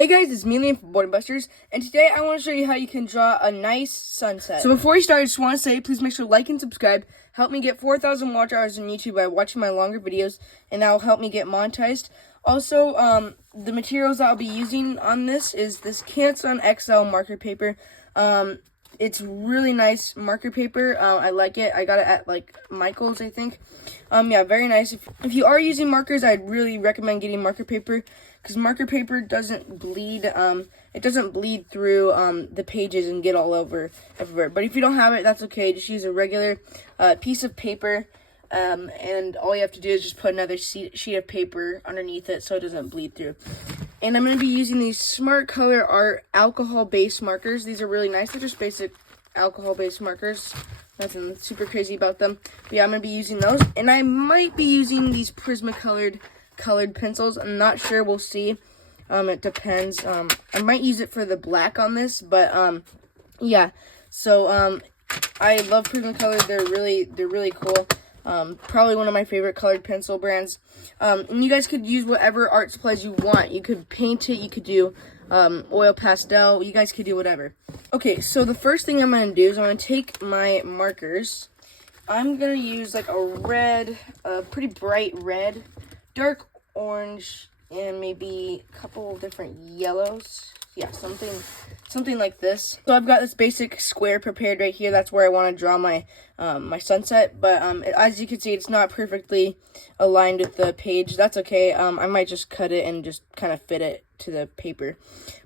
Hey guys, it's me, Liam from Boarding Busters, and today I want to show you how you can draw a nice sunset. So before we start, I just want to say, please make sure to like and subscribe. Help me get 4,000 watch hours on YouTube by watching my longer videos, and that will help me get monetized. Also, the materials that I'll be using on this is this Canson XL marker paper. It's really nice marker paper. I like it. I got it at like Michael's, I think. Yeah, very nice. If you are using markers, I'd really recommend getting marker paper, because marker paper doesn't bleed. It doesn't bleed through the pages and get all over everywhere. But if you don't have it, that's okay. Just use a regular piece of paper, and all you have to do is just put another sheet of paper underneath it so it doesn't bleed through. And I'm going to be using these Smart Color Art alcohol-based markers. These are really nice. They're just basic alcohol-based markers. Nothing super crazy about them. But yeah, I'm going to be using those. And I might be using these Prismacolored colored pencils. I'm not sure. We'll see. It depends. I might use it for the black on this. But, yeah. So, I love Prismacolor. They're really cool. Probably one of my favorite colored pencil brands. And you guys could use whatever art supplies you want. You could paint it, you could do oil pastel, you guys could do whatever. Okay, so the first thing I'm going to do is I'm going to take my markers. I'm going to use like a red, pretty bright red, dark orange, and maybe a couple different yellows. Yeah, something like this. So I've got this basic square prepared right here. That's where I want to draw my my sunset. But as you can see, it's not perfectly aligned with the page. That's okay. I might just cut it and just kind of fit it to the paper.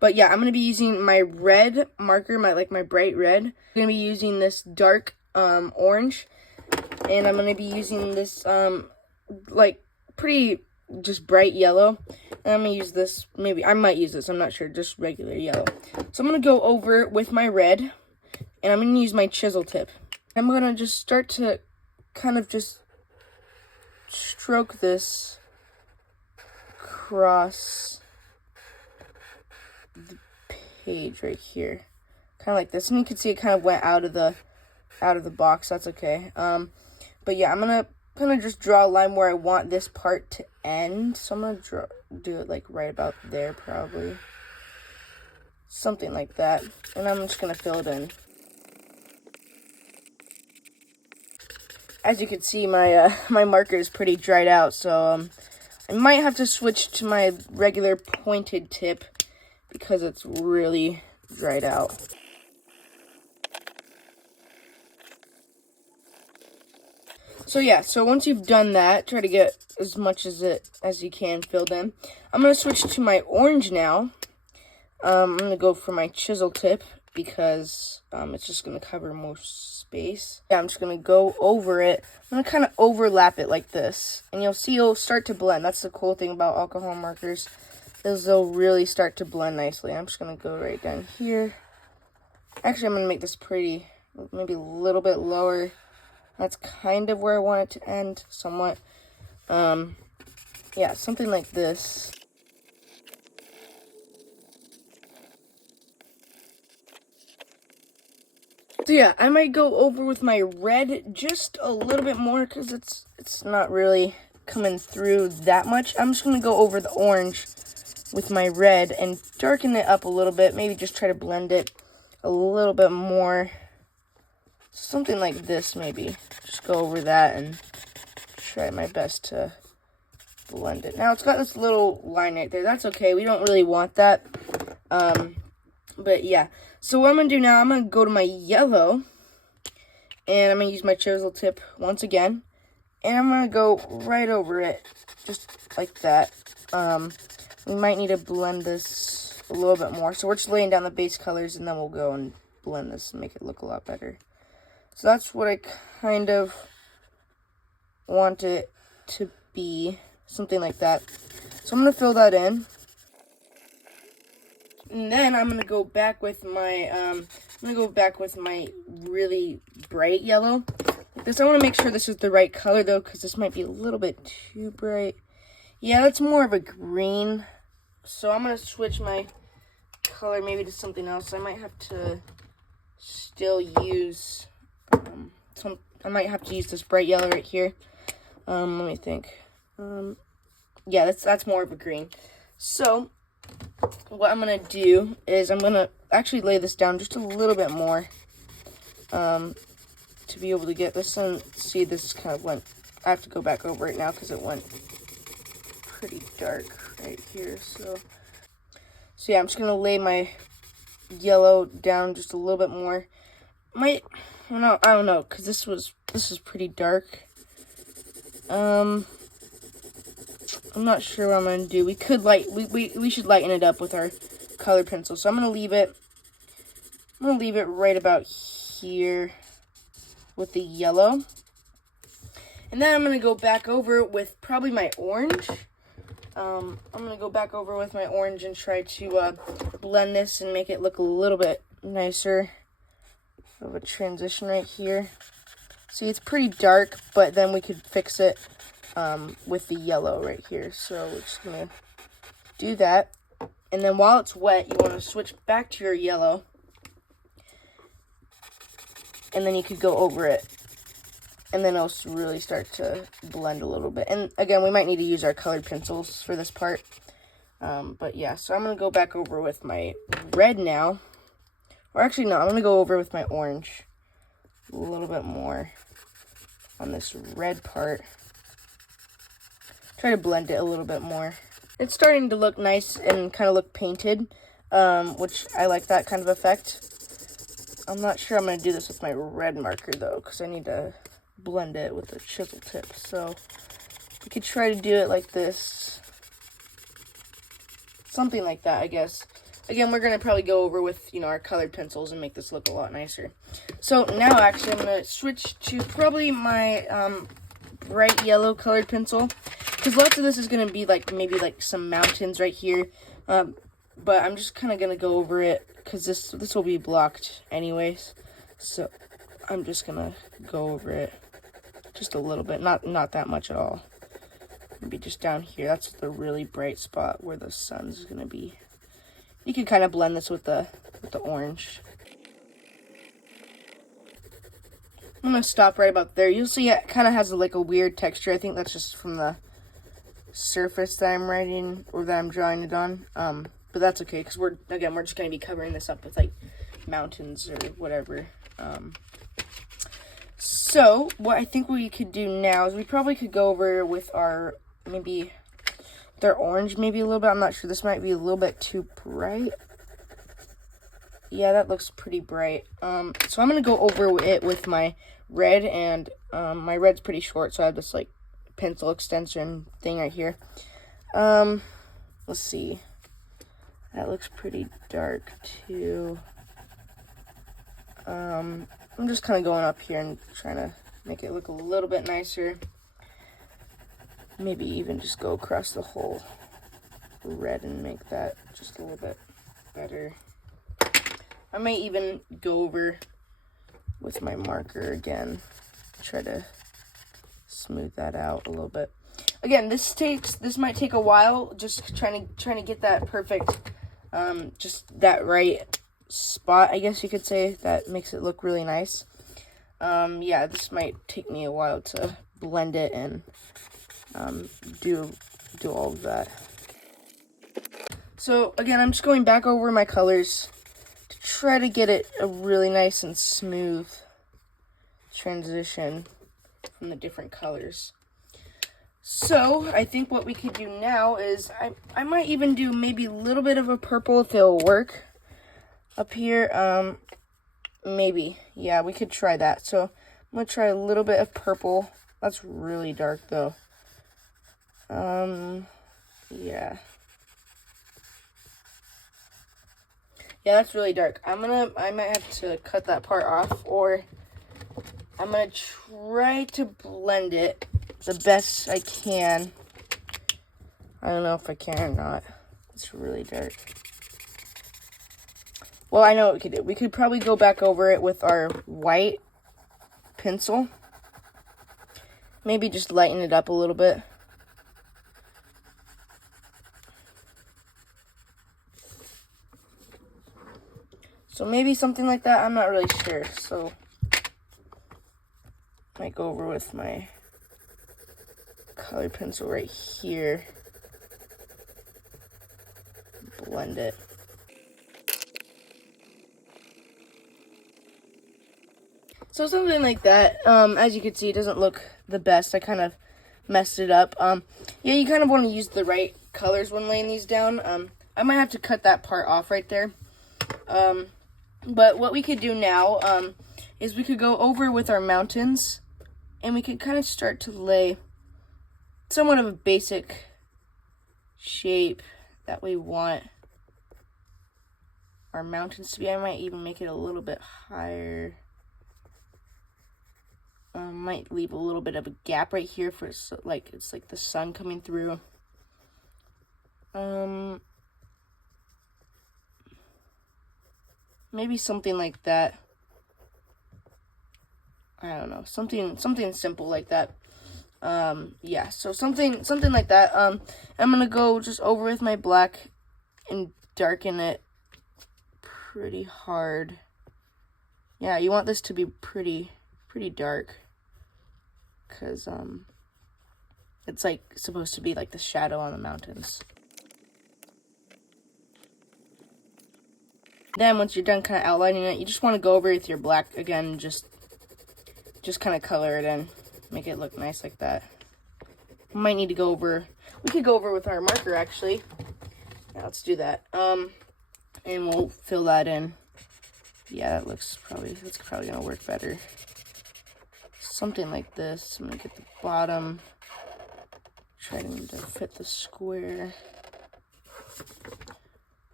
But yeah, I'm gonna be using my red marker, my bright red. I'm gonna be using this dark orange, and I'm gonna be using this like pretty just bright yellow. And I'm going to use this, I might use this, I'm not sure, just regular yellow. So I'm going to go over with my red, and I'm going to use my chisel tip. I'm going to just start to kind of just stroke this across the page right here. Kind of like this, and you can see it kind of went out of the box. That's okay. But yeah, I'm going to kind of just draw a line where I want this part to end. So I'm going to do it like right about there, probably. Something like that. And I'm just going to fill it in. As you can see, my my marker is pretty dried out, so I might have to switch to my regular pointed tip because it's really dried out. So yeah, so once you've done that, try to get as much as you can filled in. I'm going to switch to my orange now. I'm going to go for my chisel tip because it's just going to cover more space. Yeah, I'm just going to go over it. I'm going to kind of overlap it like this. And you'll see it'll start to blend. That's the cool thing about alcohol markers, is they'll really start to blend nicely. I'm just going to go right down here. Actually, I'm going to make this pretty, maybe a little bit lower. That's kind of where I want it to end, somewhat. Yeah, something like this. So yeah, I might go over with my red just a little bit more because it's not really coming through that much. I'm just going to go over the orange with my red and darken it up a little bit. Maybe just try to blend it a little bit more. Something like this, maybe. Just go over that and try my best to blend it. Now, it's got this little line right there. That's okay. We don't really want that. But, yeah. So, what I'm going to do now, I'm going to go to my yellow. And I'm going to use my chisel tip once again. And I'm going to go right over it. Just like that. We might need to blend this a little bit more. So, we're just laying down the base colors, and then we'll go and blend this and make it look a lot better. So that's what I kind of want it to be, something like that. So I'm going to fill that in. And then I'm going to go back with my, really bright yellow. This, I want to make sure this is the right color though, because this might be a little bit too bright. Yeah, that's more of a green. So I'm going to switch my color maybe to something else. I might have to still use... I might have to use this bright yellow right here. Let me think. Yeah, that's more of a green. So what I'm going to do is I'm going to actually lay this down just a little bit more to be able to get this one. See, this kind of went, I have to go back over it now because it went pretty dark right here. So yeah, I'm just going to lay my yellow down just a little bit more. I don't know, because this is pretty dark. I'm not sure what I'm gonna do. We should lighten it up with our colored pencil. So I'm gonna leave it right about here with the yellow. And then I'm gonna go back over with probably my orange. I'm gonna go back over with my orange and try to blend this and make it look a little bit nicer. Of a transition right here. See, it's pretty dark, but then we could fix it with the yellow right here. So we're just gonna do that. And then while it's wet, you want to switch back to your yellow. And then you could go over it. And then it'll really start to blend a little bit. And again, we might need to use our colored pencils for this part. But yeah, so I'm gonna go back over with my red now. Or actually, no, I'm going to go over with my orange a little bit more on this red part. Try to blend it a little bit more. It's starting to look nice and kind of look painted, which I like that kind of effect. I'm not sure I'm going to do this with my red marker, though, because I need to blend it with the chisel tip. So we could try to do it like this. Something like that, I guess. Again, we're going to probably go over with, our colored pencils and make this look a lot nicer. So now, actually, I'm going to switch to probably my bright yellow colored pencil. Because lots of this is going to be maybe some mountains right here. But I'm just kind of going to go over it because this will be blocked anyways. So I'm just going to go over it just a little bit. Not that much at all. Maybe just down here. That's the really bright spot where the sun's going to be. You can kind of blend this with the orange. I'm going to stop right about there. You'll see it kind of has a weird texture. I think that's just from the surface that I'm writing or that I'm drawing it on. But that's okay because we're just going to be covering this up with mountains or whatever. So what I think we could do now is we probably could go over with our their orange maybe a little bit. I'm not sure. This might be a little bit too bright. Yeah, that looks pretty bright. So I'm going to go over it with my red, and my red's pretty short, so I have this pencil extension thing right here. Let's see. That looks pretty dark too. I'm just kind of going up here and trying to make it look a little bit nicer. Maybe even just go across the whole red and make that just a little bit better. I may even go over with my marker again, try to smooth that out a little bit. Again, this might take a while, just trying to get that perfect, just that right spot, I guess you could say, that makes it look really nice. Yeah, this might take me a while to blend it and do all of that. So again, I'm just going back over my colors to try to get it a really nice and smooth transition from the different colors. So I think what we could do now is I might even do maybe a little bit of a purple if it'll work up here. Maybe, yeah, we could try that. So I'm gonna try a little bit of purple. That's really dark though. Yeah. Yeah, that's really dark. I might have to cut that part off, or I'm gonna try to blend it the best I can. I don't know if I can or not. It's really dark. Well, I know what we could do. We could probably go back over it with our white pencil. Maybe just lighten it up a little bit. So maybe something like that. I'm not really sure. So I might go over with my color pencil right here. blend it. So something like that. As you can see, it doesn't look the best. I kind of messed it up. Yeah, you kind of want to use the right colors when laying these down. I might have to cut that part off right there. But what we could do now is we could go over with our mountains, and we could kind of start to lay somewhat of a basic shape that we want our mountains to be. I might even make it a little bit higher. Might leave a little bit of a gap right here for it's like the sun coming through. Maybe something like that. I don't know, something simple like that. Yeah, so something like that. I'm gonna go just over with my black and darken it pretty hard. Yeah, you want this to be pretty dark, because it's like supposed to be like the shadow on the mountains. Then once you're done kind of outlining it, you just want to go over with your black again, just kind of color it in, make it look nice like that. Might need to go over, we could go over with our marker actually. Yeah, let's do that. And we'll fill that in. Yeah, that's probably gonna work better. Something like this. I'm gonna get the bottom, trying to fit the square.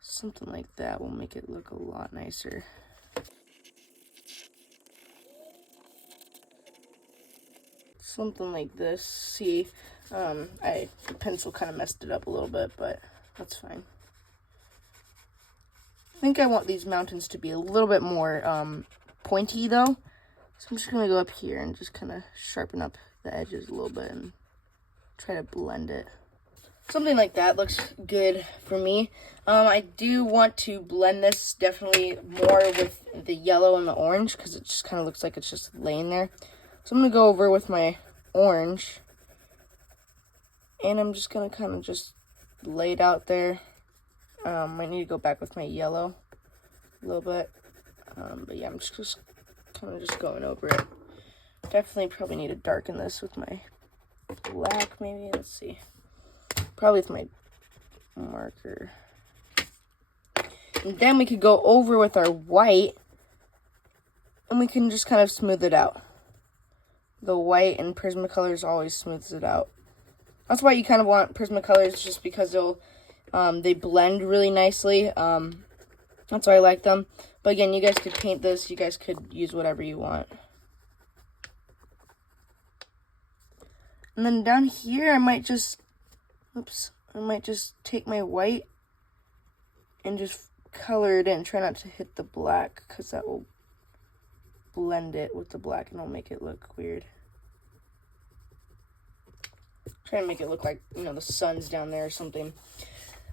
Something like that will make it look a lot nicer. Something like this. See, the pencil kind of messed it up a little bit, but that's fine. I think I want these mountains to be a little bit more pointy though. So I'm just gonna go up here and just kind of sharpen up the edges a little bit and try to blend it. Something like that looks good for me. I do want to blend this definitely more with the yellow and the orange, because it just kind of looks like it's just laying there. So I'm going to go over with my orange, and I'm just going to kind of just lay it out there. I need to go back with my yellow a little bit. But yeah, I'm just kind of just going over it. Definitely probably need to darken this with my black maybe. Let's see. Probably with my marker. And then we could go over with our white, and we can just kind of smooth it out. The white and Prismacolors always smooths it out. That's why you kind of want Prismacolors, just because they blend really nicely. That's why I like them. But again, you guys could paint this. You guys could use whatever you want. And then down here, I might just take my white and just color it in. Try not to hit the black, because that will blend it with the black and it'll make it look weird. Try to make it look like, you know, the sun's down there or something.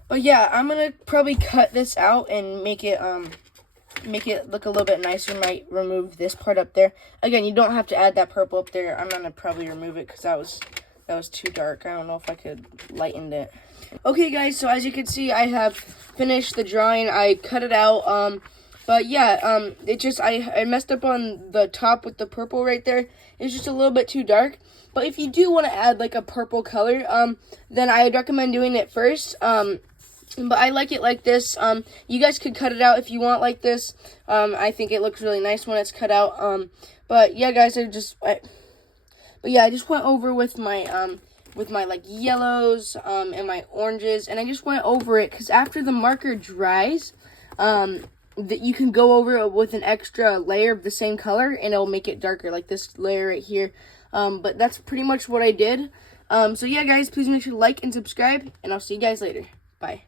But yeah, I'm gonna probably cut this out and make it look a little bit nicer. Might remove this part up there. Again, you don't have to add that purple up there. I'm gonna probably remove it because that was too dark. I don't know if I could lighten it. Okay guys, so as you can see, I have finished the drawing. I cut it out. But yeah, it just, I messed up on the top with the purple right there. It's just a little bit too dark. But if you do want to add like a purple color, then I would recommend doing it first. But I like it like this. You guys could cut it out if you want like this. I think it looks really nice when it's cut out. But yeah, guys, I just went over with my like yellows and my oranges, and I just went over it because after the marker dries, that you can go over it with an extra layer of the same color, and it'll make it darker, like this layer right here. But that's pretty much what I did. So yeah, guys, please make sure to like and subscribe, and I'll see you guys later. Bye.